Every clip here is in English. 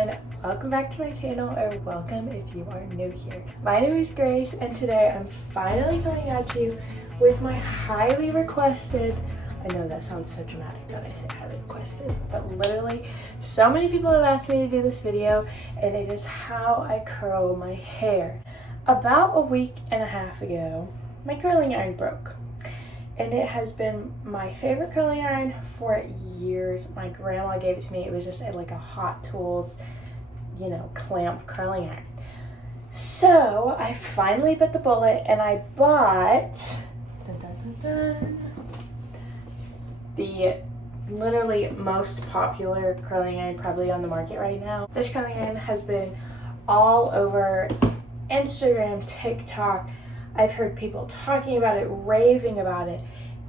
everyone, welcome back to my channel, or welcome if you are new here. My name is Grace, and today I'm finally coming at you with my highly requested, I know that sounds so dramatic that I say highly requested, but literally so many people have asked me to do this video, and it is how I curl my hair. About a week and a half ago, my curling iron broke. And it has been my favorite curling iron for years. My grandma gave it to me. It was just like a Hot Tools, clamp curling iron. So I finally bit the bullet and I bought the literally most popular curling iron probably on the market right now. This curling iron has been all over Instagram, TikTok. I've heard people talking about it, raving about it,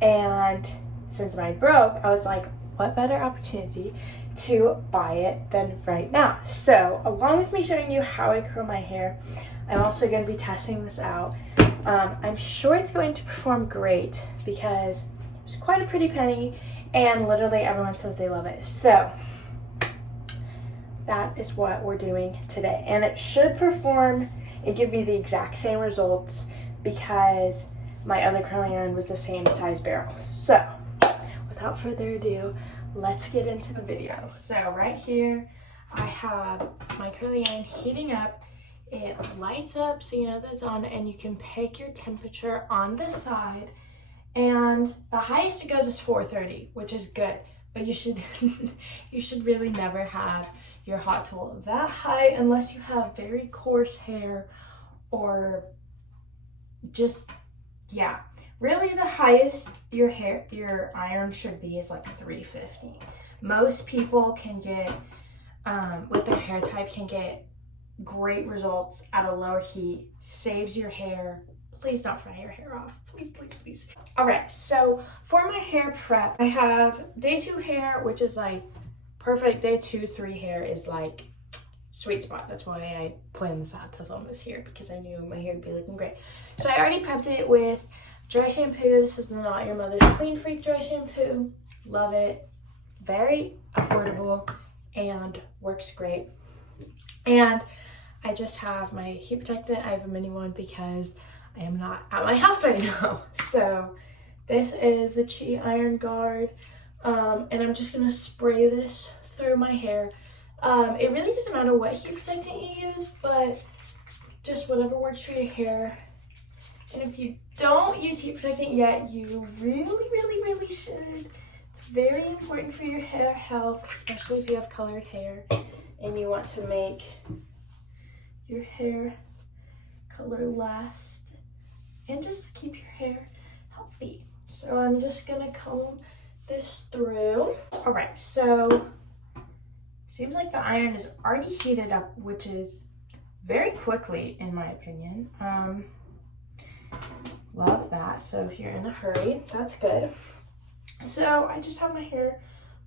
and since mine broke, I was like, what better opportunity to buy it than right now? So, along with me showing you how I curl my hair, I'm also going to be testing this out. I'm sure it's going to perform great because it's quite a pretty penny, and literally everyone says they love it. So, that is what we're doing today, and it should perform and give me the exact same results because my other curling iron was the same size barrel. So without further ado, let's get into the video. So right here I have my curling iron heating up. It lights up so you know that it's on, and you can pick your temperature on the side, and the highest it goes is 430, which is good, but you should you should really never have your hot tool that high unless you have very coarse hair, or just, yeah, really the highest your iron should be is like 350. Most people can get with their hair type can get great results at a lower heat. Saves your hair. Please don't fry your hair off, please. All right, so for my hair prep, I have day 2 hair, which is like perfect. Day 2, 3 hair is like sweet spot. That's why I planned this out to film this here, because I knew my hair would be looking great. So I already prepped it with dry shampoo. This is the Not Your Mother's Clean Freak dry shampoo. Love it. Very affordable and works great. And I just have my heat protectant. I have a mini one because I am not at my house right now. So this is the Chi Iron Guard, and I'm just gonna spray this through my hair. It really doesn't matter what heat protectant you use, but just whatever works for your hair. And if you don't use heat protectant yet, you really should. It's very important for your hair health, especially if you have colored hair and you want to make your hair color last and just keep your hair healthy. So I'm just gonna comb this through. All right, so seems like the iron is already heated up, which is very quickly in my opinion. Love that. So if you're in a hurry, that's good. So I just have my hair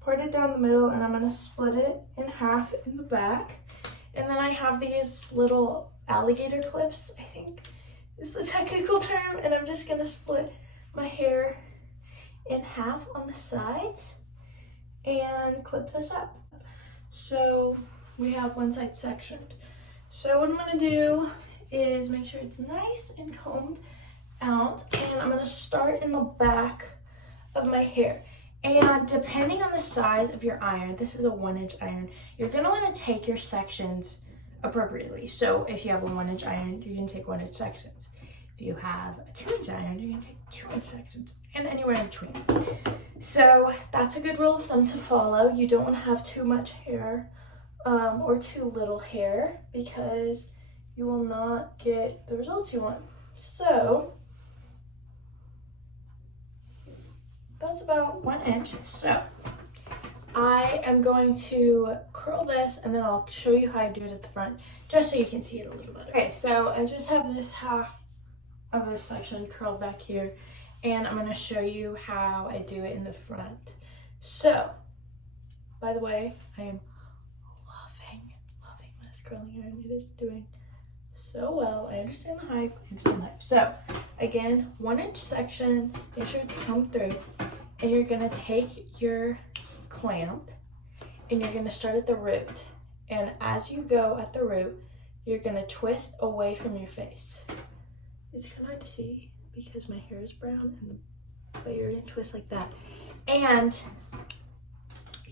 parted down the middle, and I'm gonna split it in half in the back. And then I have these little alligator clips, I think is the technical term, and I'm just gonna split my hair in half on the sides and clip this up. So we have one side sectioned. So what I'm gonna do is make sure it's nice and combed out, and I'm gonna start in the back of my hair. And depending on the size of your iron, this is a 1-inch iron, you're gonna wanna take your sections appropriately. So if you have a 1-inch iron, you're gonna take 1-inch sections. If you have a 2-inch iron, you're gonna take 2-inch sections, and anywhere in between. So that's a good rule of thumb to follow. You don't want to have too much hair or too little hair, because you will not get the results you want. So that's about 1 inch. So I am going to curl this, and then I'll show you how I do it at the front, just so you can see it a little better. Okay, so I just have this half of this section curled back here, and I'm gonna show you how I do it in the front. So, by the way, I am loving this curling iron. It is doing so well. I understand the hype, So, again, 1-inch section, make sure to come through, and you're gonna take your clamp, and you're gonna start at the root, And as you go at the root, you're gonna twist away from your face. It's kind of hard to see because my hair is brown, but you're gonna twist like that. And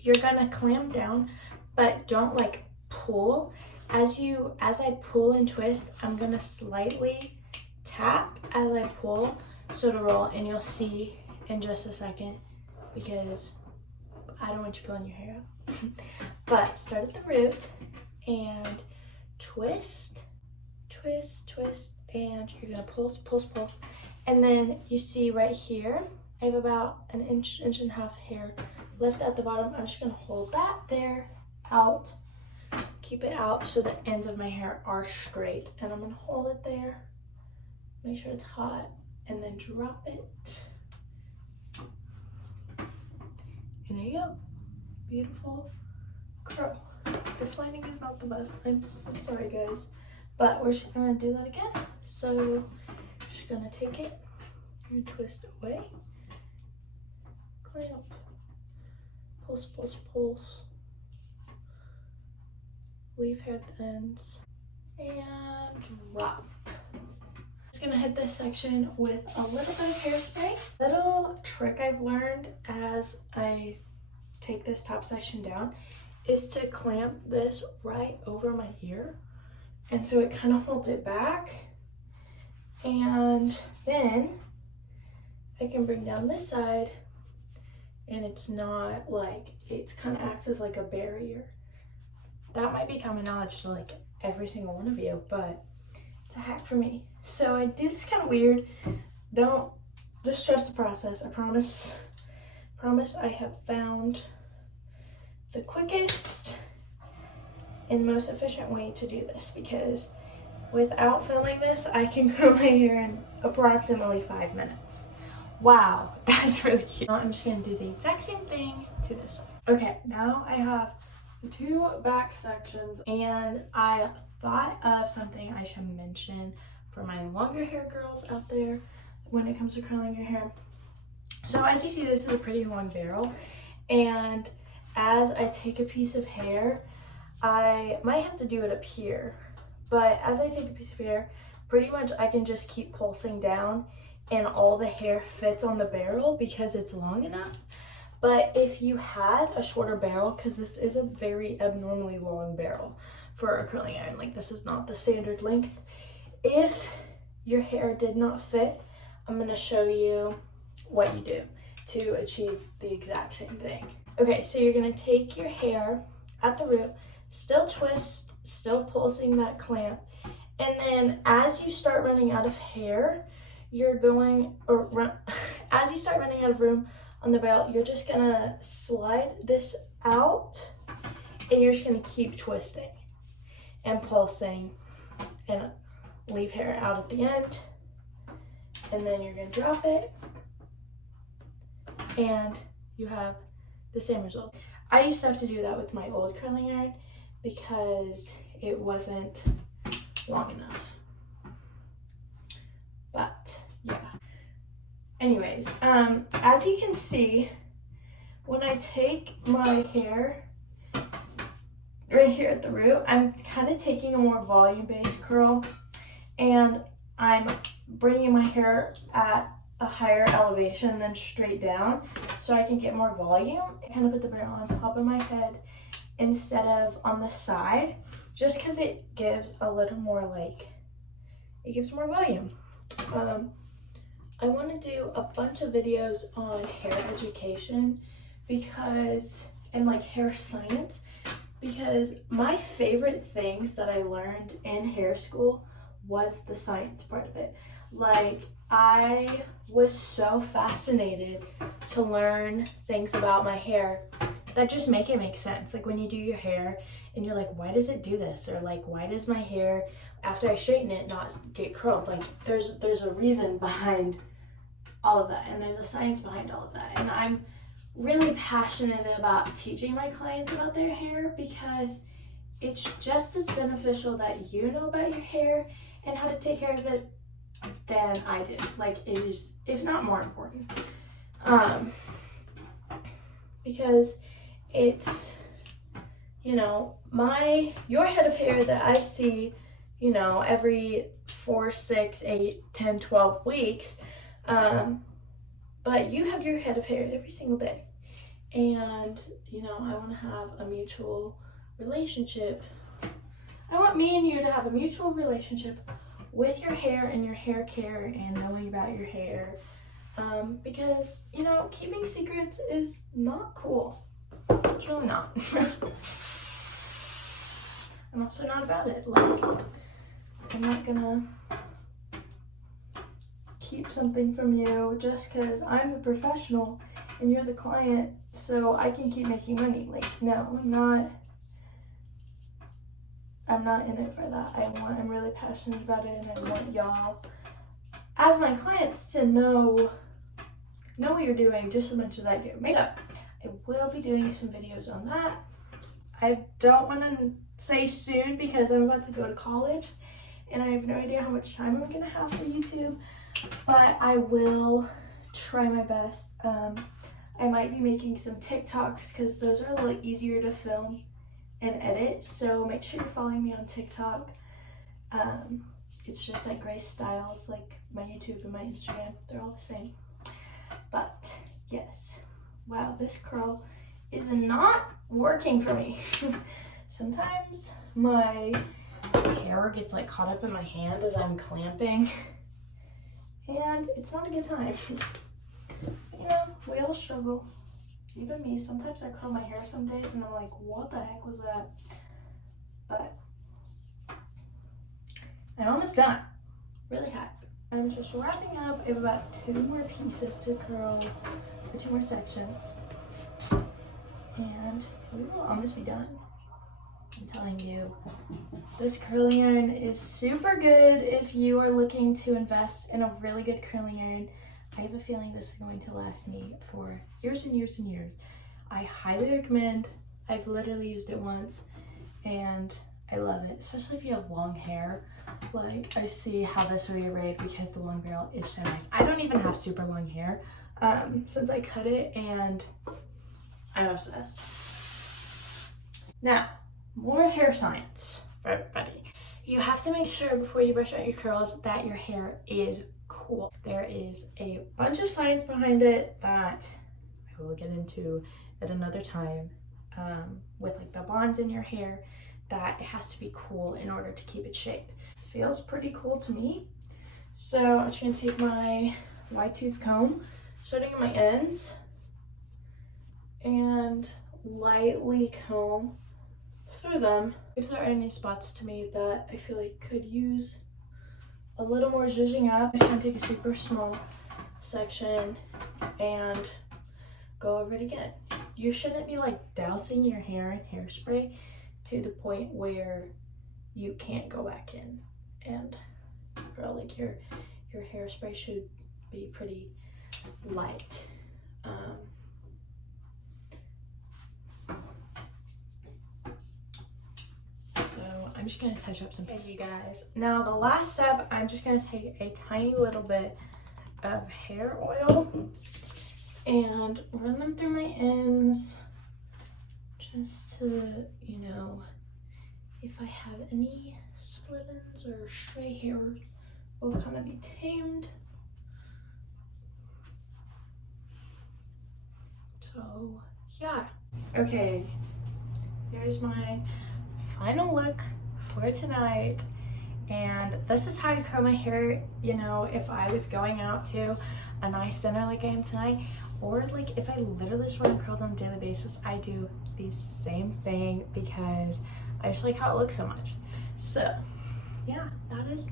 you're gonna clamp down, but don't like pull. As I pull and twist, I'm gonna slightly tap as I pull so to roll, and you'll see in just a second because I don't want you pulling your hair out. But start at the root and twist, twist, twist, and you're gonna pulse, pulse, pulse. And then you see right here, I have about an inch and a half hair left at the bottom. I'm just gonna hold that there out, keep it out so the ends of my hair are straight. And I'm gonna hold it there, make sure it's hot, and then drop it. And there you go, beautiful curl. This lighting is not the best, I'm so sorry guys, but we're just gonna do that again. So just gonna take it and twist away, clamp, pulse, pulse, pulse, leave hair at the ends, and drop. Just gonna hit this section with a little bit of hairspray. Little trick I've learned as I take this top section down is to clamp this right over my ear, and so it kind of holds it back, and then I can bring down this side, and it's not like, it kind of acts as like a barrier. That might be common knowledge to like every single one of you, but it's a hack for me. So I do this kind of weird. Don't, just trust the process. I promise I have found the quickest and most efficient way to do this, because without filming this, I can grow my hair in approximately 5 minutes. Wow, that's really cute. Now I'm just gonna do the exact same thing to this side. Okay, now I have the two back sections, and I thought of something I should mention for my longer hair girls out there when it comes to curling your hair. So as you see, this is a pretty long barrel, and as I take a piece of hair, I might have to do it up here, but as I take a piece of hair, pretty much I can just keep pulsing down and all the hair fits on the barrel because it's long enough. But if you had a shorter barrel, because this is a very abnormally long barrel for a curling iron, like this is not the standard length. If your hair did not fit, I'm gonna show you what you do to achieve the exact same thing. Okay, so you're gonna take your hair at the root, still twist, still pulsing that clamp, and then as you start running out of hair, as you start running out of room on the barrel, you're just gonna slide this out, and you're just gonna keep twisting and pulsing and leave hair out at the end, and then you're gonna drop it, and you have the same result. I used to have to do that with my old curling iron because it wasn't long enough. But yeah. Anyways, as you can see, when I take my hair right here at the root, I'm kind of taking a more volume-based curl, and I'm bringing my hair at a higher elevation than straight down so I can get more volume. I kind of put the barrel on top of my head instead of on the side, just because it gives a little more it gives more volume. I want to do a bunch of videos on hair education and like hair science, because my favorite things that I learned in hair school was the science part of it. Like, I was so fascinated to learn things about my hair that just make it make sense. Like when you do your hair and you're like, why does it do this? Or like, why does my hair, after I straighten it, not get curled? Like there's a reason behind all of that, and there's a science behind all of that. And I'm really passionate about teaching my clients about their hair, because it's just as beneficial that you know about your hair and how to take care of it than I did. Like, it is, if not more important, because it's, you know, your head of hair that I see, you know, every 4, 6, 8, 10, 12 weeks. But you have your head of hair every single day. And, you know, I want to have a mutual relationship. I want me and you to have a mutual relationship with your hair and your hair care and knowing about your hair. Because, you know, keeping secrets is not cool. It's really not. I'm also not about it. Like, I'm not gonna keep something from you just because I'm the professional and you're the client so I can keep making money. Like, no, I'm not in it for that. I'm really passionate about it, and I want y'all as my clients to know what you're doing just as much as I do. So, I will be doing some videos on that. I don't want to say soon because I'm about to go to college and I have no idea how much time I'm gonna have for YouTube, but I will try my best. I might be making some TikToks because those are a little easier to film and edit, so make sure you're following me on TikTok. It's just like Grace Styles, like my YouTube and my Instagram, they're all the same. But yes, wow, this curl is not working for me. Sometimes my hair gets like caught up in my hand as I'm clamping, and it's not a good time. You know, we all struggle. Even me, sometimes I curl my hair some days and I'm like, what the heck was that? But I'm almost done. Really happy. I'm just wrapping up. I have about 2 more pieces to curl, or 2 more sections. And we will almost be done. I'm telling you, this curling iron is super good if you are looking to invest in a really good curling iron. I have a feeling this is going to last me for years and years and years. I highly recommend. I've literally used it once and I love it, especially if you have long hair. Like, I see how this will be arrayed because the long barrel is so nice. I don't even have super long hair since I cut it, and I'm obsessed. Now, more hair science for everybody. You have to make sure before you brush out your curls that your hair is cool. There is a bunch of science behind it that I will get into at another time, with like the bonds in your hair, that it has to be cool in order to keep its shape. Feels pretty cool to me. So I'm just gonna take my wide tooth comb, starting at my ends, and lightly comb through them. If there are any spots to me that I feel like could use a little more zhuzhing up, I'm just gonna take a super small section and go over it again. You shouldn't be like dousing your hair in hairspray to the point where you can't go back in and curl. Like, your hairspray should be pretty light. So I'm just gonna touch up some pieces, you guys. Now the last step, I'm just gonna take a tiny little bit of hair oil and run them through my ends just to, you know, if I have any split ends or stray hair, will kind of be tamed. So yeah, okay, here's my final look for tonight. And this is how I curl my hair, you know, if I was going out to a nice dinner like I am tonight, or like if I literally just want to curl on a daily basis, I do the same thing because I just like how it looks so much. So yeah, that is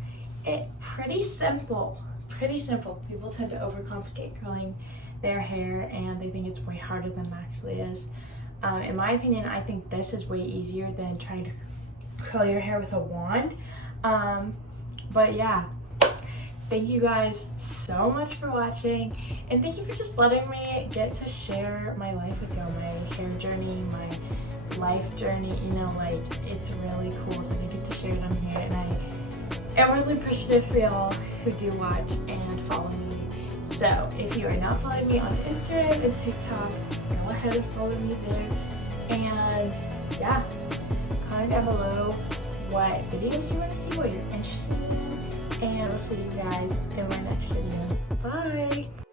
it. Pretty simple, pretty simple. People tend to overcomplicate curling their hair and they think it's way harder than it actually is. In my opinion, I think this is way easier than trying to curl your hair with a wand. But yeah, thank you guys so much for watching, and thank you for just letting me get to share my life with y'all, my hair journey, my life journey. You know, like, it's really cool that I get to share it on here, and I am really appreciative for y'all who do watch and follow me. So if you are not following me on Instagram and TikTok, go ahead and follow me there. And yeah, comment down below what videos you want to see, what you're interested in, and I'll see you guys in my next video. Bye!